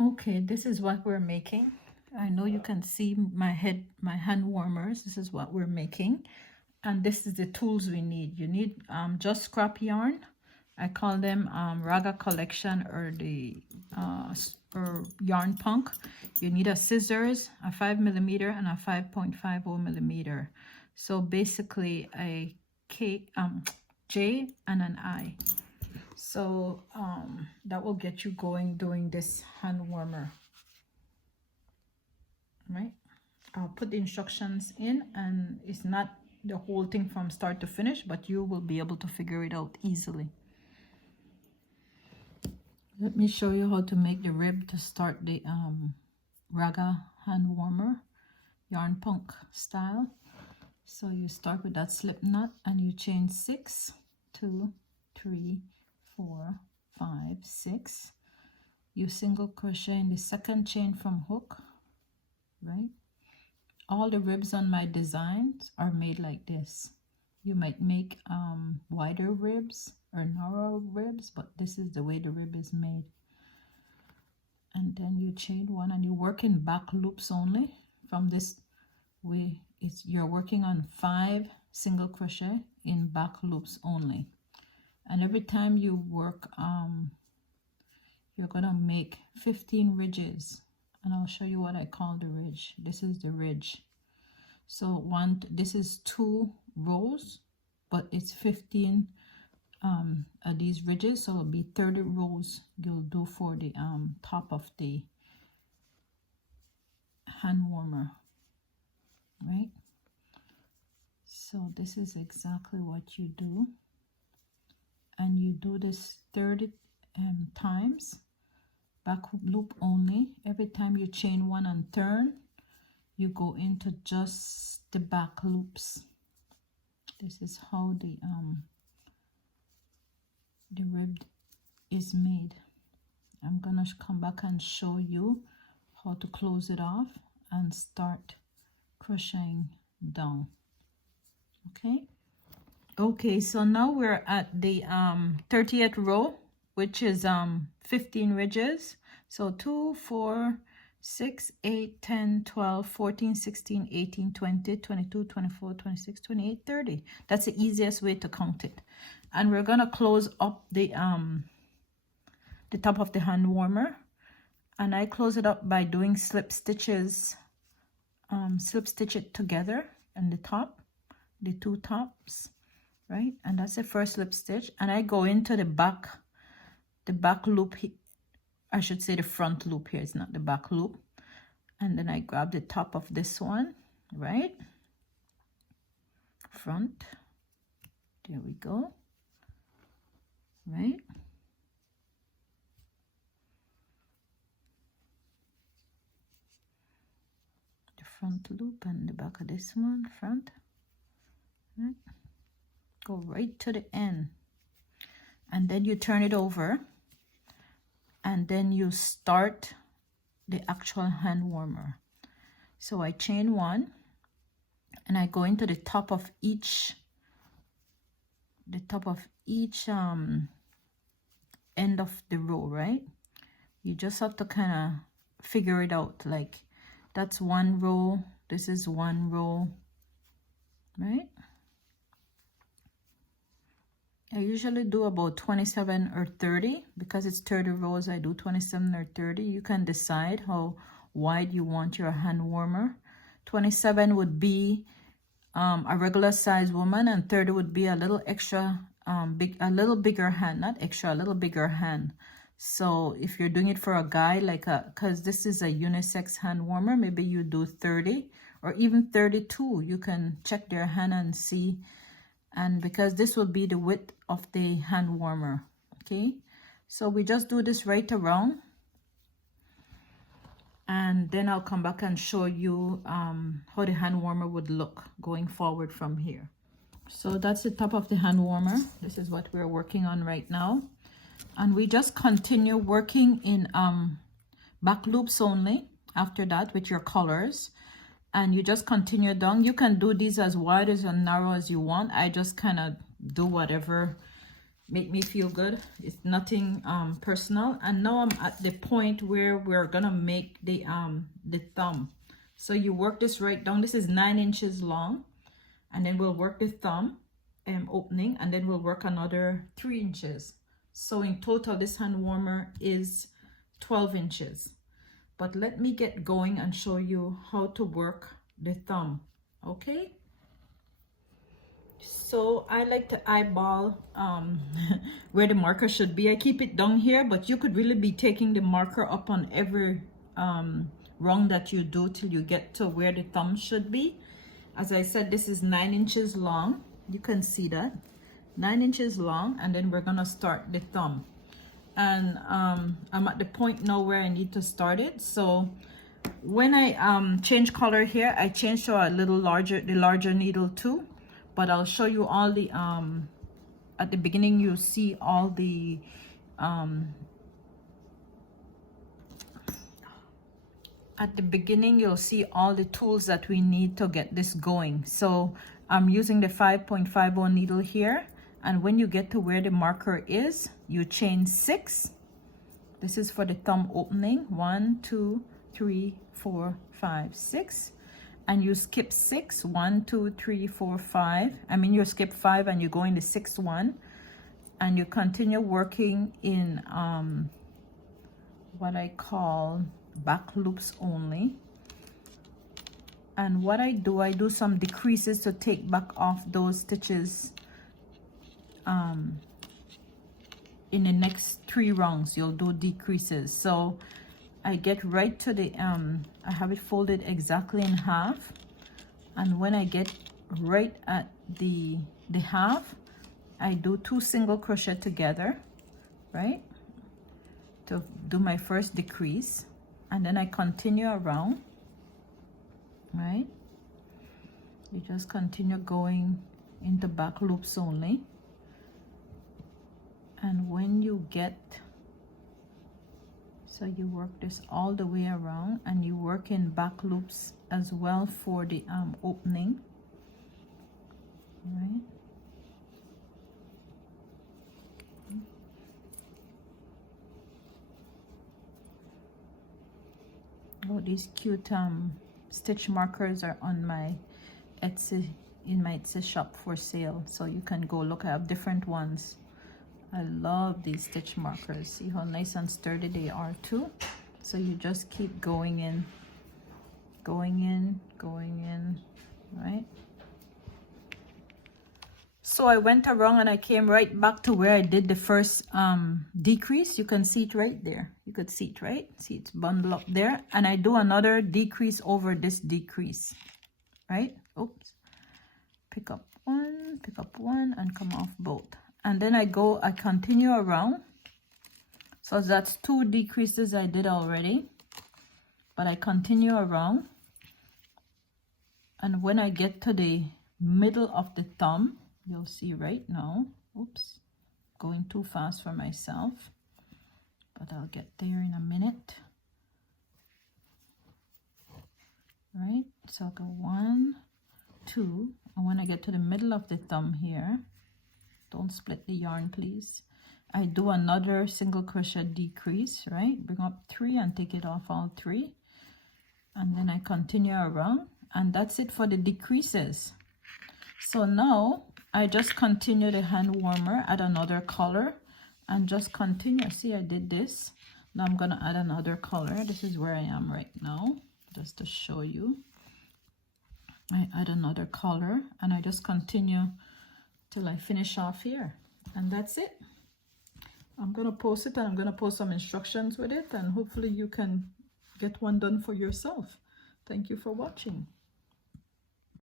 Okay, this is what we're making. I know you can see my hand warmers. This is what we're making. And this is the tools we need. You need just scrap yarn. I call them Ragga collection or the or yarn punk. You need a scissors, a 5mm and a 5.50 millimeter. So basically a J and an I. So that will get you going doing this hand warmer, right? I'll put the instructions in, and it's not the whole thing from start to finish, but you will be able to figure it out easily. Let me show you how to make the rib to start the Ragga hand warmer, yarn punk style. So you start with that slip knot and you chain 6, 2, 3, 4, 5, 6. You single crochet in the second chain from hook, right? All the ribs on my designs are made like this. You might make wider ribs or narrow ribs, but this is the way the rib is made. And then you chain 1 and you work in back loops only. From this way, you're working on 5 single crochet in back loops only. And every time you work, you're gonna make 15 ridges, and I'll show you what I call the ridge. This is the ridge. So this is 2 rows, but it's 15 of these ridges, so it'll be 30 rows you'll do for the top of the hand warmer, right? So this is exactly what you do, and you do this 30 times, back loop only. Every time you chain 1 and turn, you go into just the back loops. This is how the rib is made. I'm gonna come back and show you how to close it off and start crocheting down. Okay, so now we're at the 30th row, which is 15 ridges. So 2, 4, 6, 8, 10, 12, 14, 16, 18, 20, 22, 24, 26, 28, 30. That's the easiest way to count it. And we're gonna close up the top of the hand warmer. And I close it up by doing slip stitches, slip stitch it together in the top, the 2 tops, right? And that's the first slip stitch. And I go into the back loop, I should say the front loop here, it's not the back loop. And then I grab the top of this one, right? Front, there we go, right? The front loop and the back of this one, front, right? Go right to the end. And then you turn it over, and then you start the actual hand warmer. So I chain 1 and I go into the top of each end of the row, right? You just have to kind of figure it out, like that's 1 row, this is 1 row, right? I usually do about 27 or 30. Because it's 30 rows, I do 27 or 30. You can decide how wide you want your hand warmer. 27 would be a regular size woman, and 30 would be a little extra, a little bigger hand, not extra, a little bigger hand. So if you're doing it for a guy, like because this is a unisex hand warmer, maybe you do 30 or even 32. You can check their hand and see. And because this will be the width of the hand warmer, okay? So we just do this right around, and then I'll come back and show you how the hand warmer would look going forward from here. So that's the top of the hand warmer. This is what we're working on right now. And we just continue working in back loops only after that with your colors. And you just continue down. You can do these as wide as and narrow as you want. I just kind of do whatever make me feel good. It's nothing personal. And now I'm at the point where we're gonna make the thumb. So you work this right down. This is 9 inches long, and then we'll work the thumb opening, and then we'll work another 3 inches. So in total, this hand warmer is 12 inches. But let me get going and show you how to work the thumb, okay? So I like to eyeball where the marker should be. I keep it down here, but you could really be taking the marker up on every rung that you do till you get to where the thumb should be. As I said, this is 9 inches long. You can see that. 9 inches long, and then we're gonna start the thumb. And I'm at the point now where I need to start it. So when I change color here, I change to a little larger, the larger needle too. But I'll show you all the at the beginning you see all the at the beginning you'll see all the tools that we need to get this going. So I'm using the 5.50 needle here, and when you get to where the marker is, you chain 6. This is for the thumb opening. 1 2 3 4 5 6, and you skip 6. 1 2 3 4 5. I mean, you skip 5 and you go in the 6th one, and you continue working in what I call back loops only. And what I do some decreases to take back off those stitches. In the next 3 rungs you'll do decreases. So I get right to the I have it folded exactly in half, and when I get right at the half, I do 2 single crochet together, right, to do my first decrease, and then I continue around, right? You just continue going into back loops only. And when you get, so you work this all the way around, and you work in back loops as well for the opening, right? Oh, these cute stitch markers are on my Etsy, in my Etsy shop for sale, so you can go look. I have different ones. I love these stitch markers. See how nice and sturdy they are too. So you just keep going in, right? So I went around and I came right back to where I did the first decrease. You can see it right there. You could see it, right? See, it's bundled up there. And I do another decrease over this decrease, right? Oops. Pick up one, and come off both. And then I continue around. So that's 2 decreases I did already, but I continue around. And when I get to the middle of the thumb, you'll see right now, oops, going too fast for myself, but I'll get there in a minute, right? So I'll go 1 2, and when I get to the middle of the thumb here, don't split the yarn please, I do another single crochet decrease, right? Bring up 3 and take it off all 3, and then I continue around, and that's it for the decreases. So now I just continue the hand warmer, add another color, and just continue. See, I did this. Now I'm gonna add another color. This is where I am right now, just to show you. I add another color, and I just continue till I finish off here, and that's it. I'm gonna post it, and I'm gonna post some instructions with it, and hopefully you can get one done for yourself. Thank you for watching.